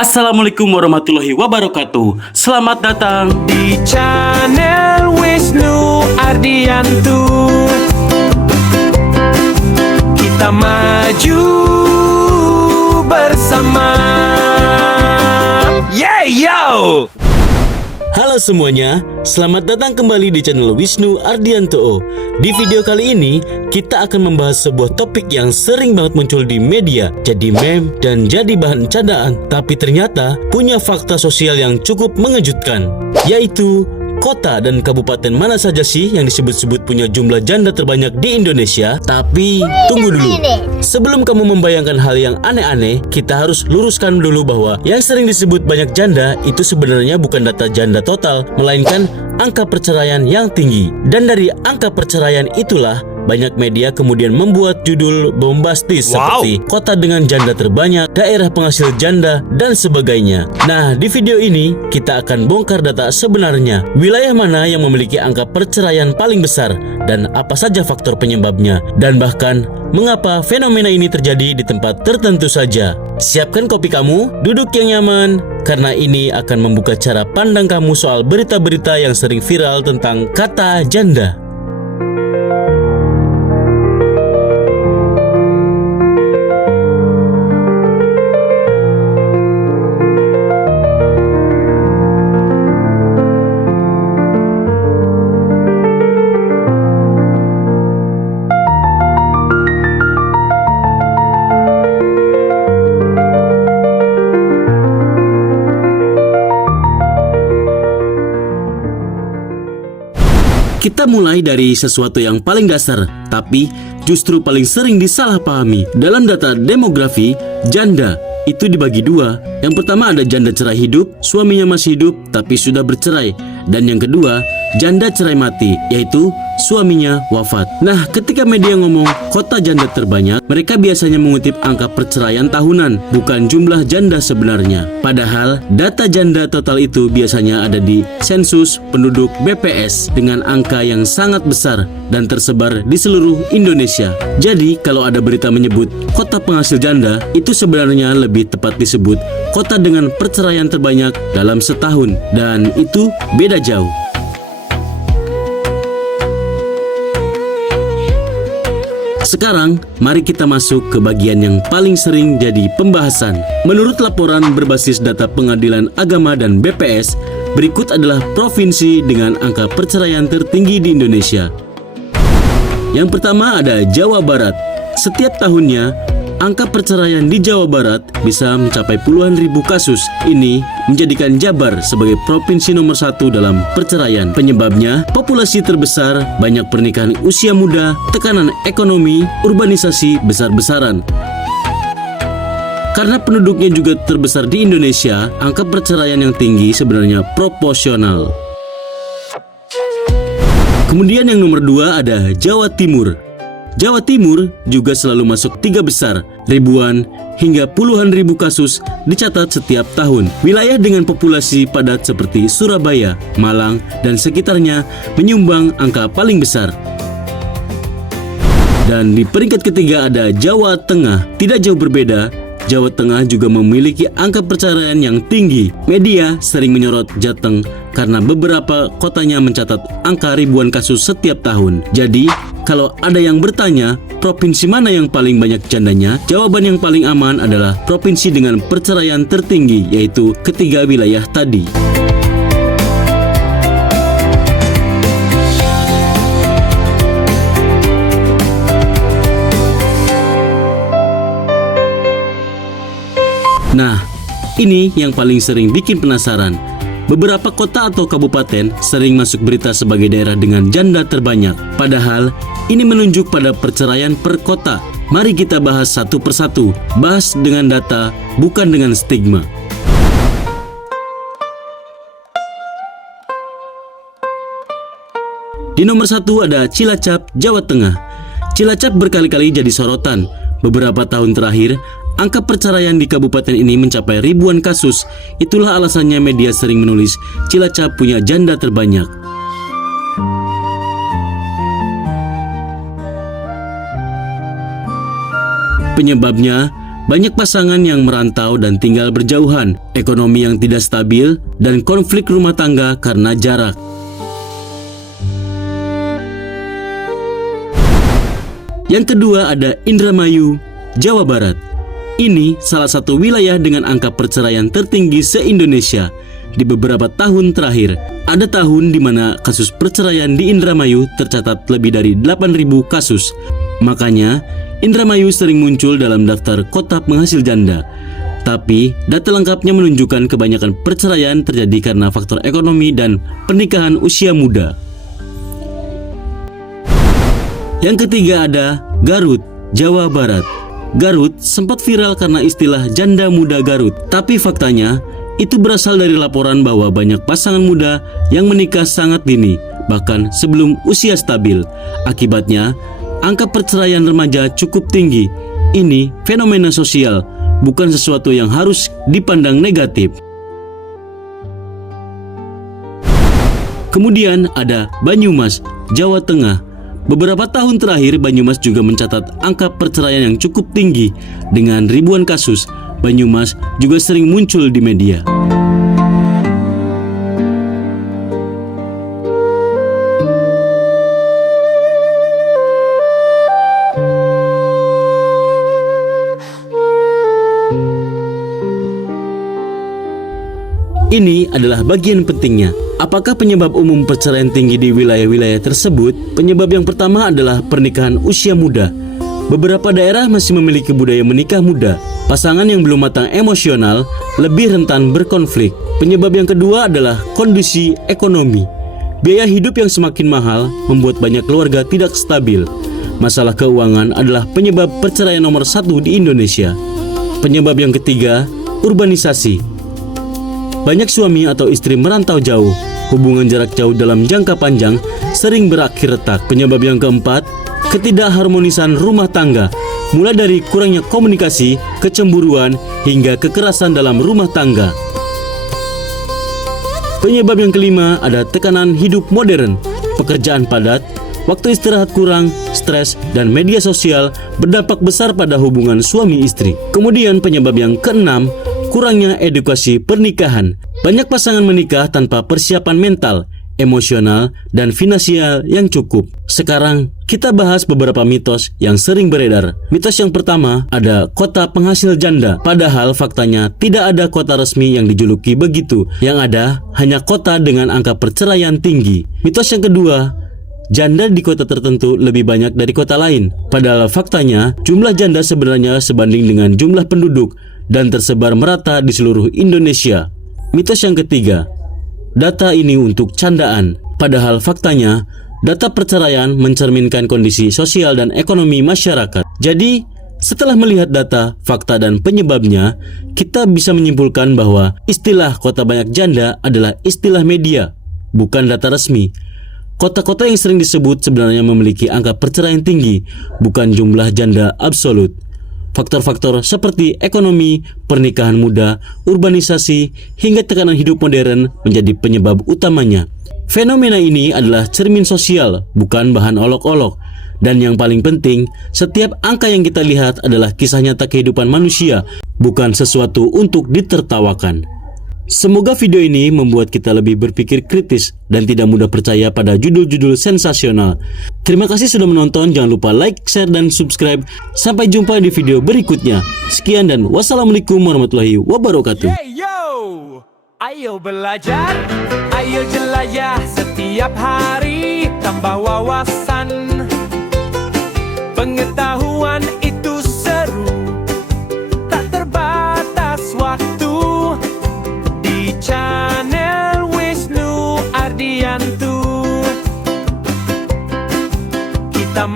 Assalamualaikum warahmatullahi wabarakatuh. Selamat datang di channel Wisnu Ardianto. Kita maju bersama. Yeah yo! Halo semuanya, selamat datang kembali di channel Wisnu Ardianto. Di video kali ini, kita akan membahas sebuah topik yang sering banget muncul di media, jadi meme dan jadi bahan candaan, tapi ternyata punya fakta sosial yang cukup mengejutkan, yaitu kota dan kabupaten mana saja sih yang disebut-sebut punya jumlah janda terbanyak di Indonesia? Tapi tunggu dulu, sebelum kamu membayangkan hal yang aneh-aneh, kita harus luruskan dulu bahwa yang sering disebut banyak janda itu sebenarnya bukan data janda total, melainkan angka perceraian yang tinggi. Dan dari angka perceraian itulah banyak media kemudian membuat judul bombastis seperti kota dengan janda terbanyak, daerah penghasil janda, dan sebagainya. Nah, di video ini kita akan bongkar data sebenarnya. Wilayah mana yang memiliki angka perceraian paling besar dan apa saja faktor penyebabnya, dan bahkan mengapa fenomena ini terjadi di tempat tertentu saja. Siapkan kopi kamu, duduk yang nyaman, karena ini akan membuka cara pandang kamu soal berita-berita yang sering viral tentang kata janda. Kita mulai dari sesuatu yang paling dasar, tapi justru paling sering disalahpahami. Dalam data demografi, janda itu dibagi dua. Yang pertama ada janda cerai hidup, suaminya masih hidup tapi sudah bercerai. Dan yang kedua, janda cerai mati, yaitu suaminya wafat. Nah, ketika media ngomong kota janda terbanyak, mereka biasanya mengutip angka perceraian tahunan, bukan jumlah janda sebenarnya. Padahal, data janda total itu biasanya ada di sensus penduduk BPS dengan angka yang sangat besar dan tersebar di seluruh Indonesia. Jadi, kalau ada berita menyebut kota penghasil janda, itu sebenarnya lebih tepat disebut kota dengan perceraian terbanyak dalam setahun, dan itu beda jauh. Sekarang, mari kita masuk ke bagian yang paling sering jadi pembahasan. Menurut laporan berbasis data Pengadilan Agama dan BPS, berikut adalah provinsi dengan angka perceraian tertinggi di Indonesia. Yang pertama ada Jawa Barat. Setiap tahunnya, angka perceraian di Jawa Barat bisa mencapai puluhan ribu kasus. Ini menjadikan Jabar sebagai provinsi nomor 1 dalam perceraian. Penyebabnya, populasi terbesar, banyak pernikahan usia muda, tekanan ekonomi, urbanisasi besar-besaran. Karena penduduknya juga terbesar di Indonesia, angka perceraian yang tinggi sebenarnya proporsional. Kemudian yang nomor 2 ada Jawa Timur. Jawa Timur juga selalu masuk 3 besar, ribuan hingga puluhan ribu kasus dicatat setiap tahun. Wilayah dengan populasi padat seperti Surabaya, Malang, dan sekitarnya menyumbang angka paling besar. Dan di peringkat ketiga ada Jawa Tengah. Tidak jauh berbeda, Jawa Tengah juga memiliki angka perceraian yang tinggi. Media sering menyorot Jateng karena beberapa kotanya mencatat angka ribuan kasus setiap tahun. Jadi, kalau ada yang bertanya, provinsi mana yang paling banyak jandanya? Jawaban yang paling aman adalah provinsi dengan perceraian tertinggi, yaitu ketiga wilayah tadi. Nah, ini yang paling sering bikin penasaran. Beberapa kota atau kabupaten sering masuk berita sebagai daerah dengan janda terbanyak. Padahal, ini menunjuk pada perceraian per kota. Mari kita bahas satu persatu. Bahas dengan data, bukan dengan stigma. Di nomor 1 ada Cilacap, Jawa Tengah. Cilacap berkali-kali jadi sorotan. Beberapa tahun terakhir, angka perceraian di kabupaten ini mencapai ribuan kasus. Itulah alasannya media sering menulis Cilacap punya janda terbanyak. Penyebabnya, Banyak pasangan yang merantau dan tinggal berjauhan, ekonomi yang tidak stabil, dan konflik rumah tangga karena jarak. Yang kedua ada Indramayu, Jawa Barat. Ini salah satu wilayah dengan angka perceraian tertinggi se-Indonesia. Di beberapa tahun terakhir, ada tahun di mana kasus perceraian di Indramayu tercatat lebih dari 8.000 kasus. Makanya, Indramayu sering muncul dalam daftar kota penghasil janda. Tapi, data lengkapnya menunjukkan kebanyakan perceraian terjadi karena faktor ekonomi dan pernikahan usia muda. Yang ketiga ada Garut, Jawa Barat. Garut sempat viral karena istilah janda muda Garut. Tapi faktanya, itu berasal dari laporan bahwa banyak pasangan muda yang menikah sangat dini, bahkan sebelum usia stabil. Akibatnya, angka perceraian remaja cukup tinggi. Ini fenomena sosial, bukan sesuatu yang harus dipandang negatif. Kemudian ada Banyumas, Jawa Tengah. Beberapa tahun terakhir, Banyumas juga mencatat angka perceraian yang cukup tinggi. Dengan ribuan kasus, Banyumas juga sering muncul di media. Ini adalah bagian pentingnya. Apakah penyebab umum perceraian tinggi di wilayah-wilayah tersebut? Penyebab yang pertama adalah pernikahan usia muda. Beberapa daerah masih memiliki budaya menikah muda. Pasangan yang belum matang emosional lebih rentan berkonflik. Penyebab yang kedua adalah kondisi ekonomi. Biaya hidup yang semakin mahal membuat banyak keluarga tidak stabil. Masalah keuangan adalah penyebab perceraian nomor 1 di Indonesia. Penyebab yang ketiga, urbanisasi. Banyak suami atau istri merantau jauh. Hubungan jarak jauh dalam jangka panjang sering berakhir retak. Penyebab yang keempat, ketidakharmonisan rumah tangga. Mulai dari kurangnya komunikasi, kecemburuan, hingga kekerasan dalam rumah tangga. Penyebab yang kelima ada tekanan hidup modern. Pekerjaan padat, waktu istirahat kurang, stres, dan media sosial berdampak besar pada hubungan suami istri. Kemudian penyebab yang keenam, kurangnya edukasi pernikahan. Banyak pasangan menikah tanpa persiapan mental, emosional, dan finansial yang cukup. Sekarang kita bahas beberapa mitos yang sering beredar. Mitos yang pertama, ada kota penghasil janda. Padahal faktanya tidak ada kota resmi yang dijuluki begitu. Yang ada hanya kota dengan angka perceraian tinggi. Mitos yang kedua, janda di kota tertentu lebih banyak dari kota lain. Padahal faktanya jumlah janda sebenarnya sebanding dengan jumlah penduduk dan tersebar merata di seluruh Indonesia. Mitos yang ketiga, data ini untuk candaan. Padahal faktanya, data perceraian mencerminkan kondisi sosial dan ekonomi masyarakat. Jadi, setelah melihat data, fakta, dan penyebabnya, kita bisa menyimpulkan bahwa istilah kota banyak janda adalah istilah media, bukan data resmi. Kota-kota yang sering disebut sebenarnya memiliki angka perceraian tinggi, bukan jumlah janda absolut. Faktor-faktor seperti ekonomi, pernikahan muda, urbanisasi, hingga tekanan hidup modern menjadi penyebab utamanya. Fenomena ini adalah cermin sosial, bukan bahan olok-olok. Dan yang paling penting, setiap angka yang kita lihat adalah kisah nyata kehidupan manusia, bukan sesuatu untuk ditertawakan. Semoga video ini membuat kita lebih berpikir kritis dan tidak mudah percaya pada judul-judul sensasional. Terima kasih sudah menonton, jangan lupa like, share, dan subscribe. Sampai jumpa di video berikutnya. Sekian dan wassalamualaikum warahmatullahi wabarakatuh. Hey yo, ayo belajar, ayo jelajah setiap hari, tambah wawasan. Pengetahuan itu seru, tak terbatas waktu. Di channel Wisnu Ardianto kita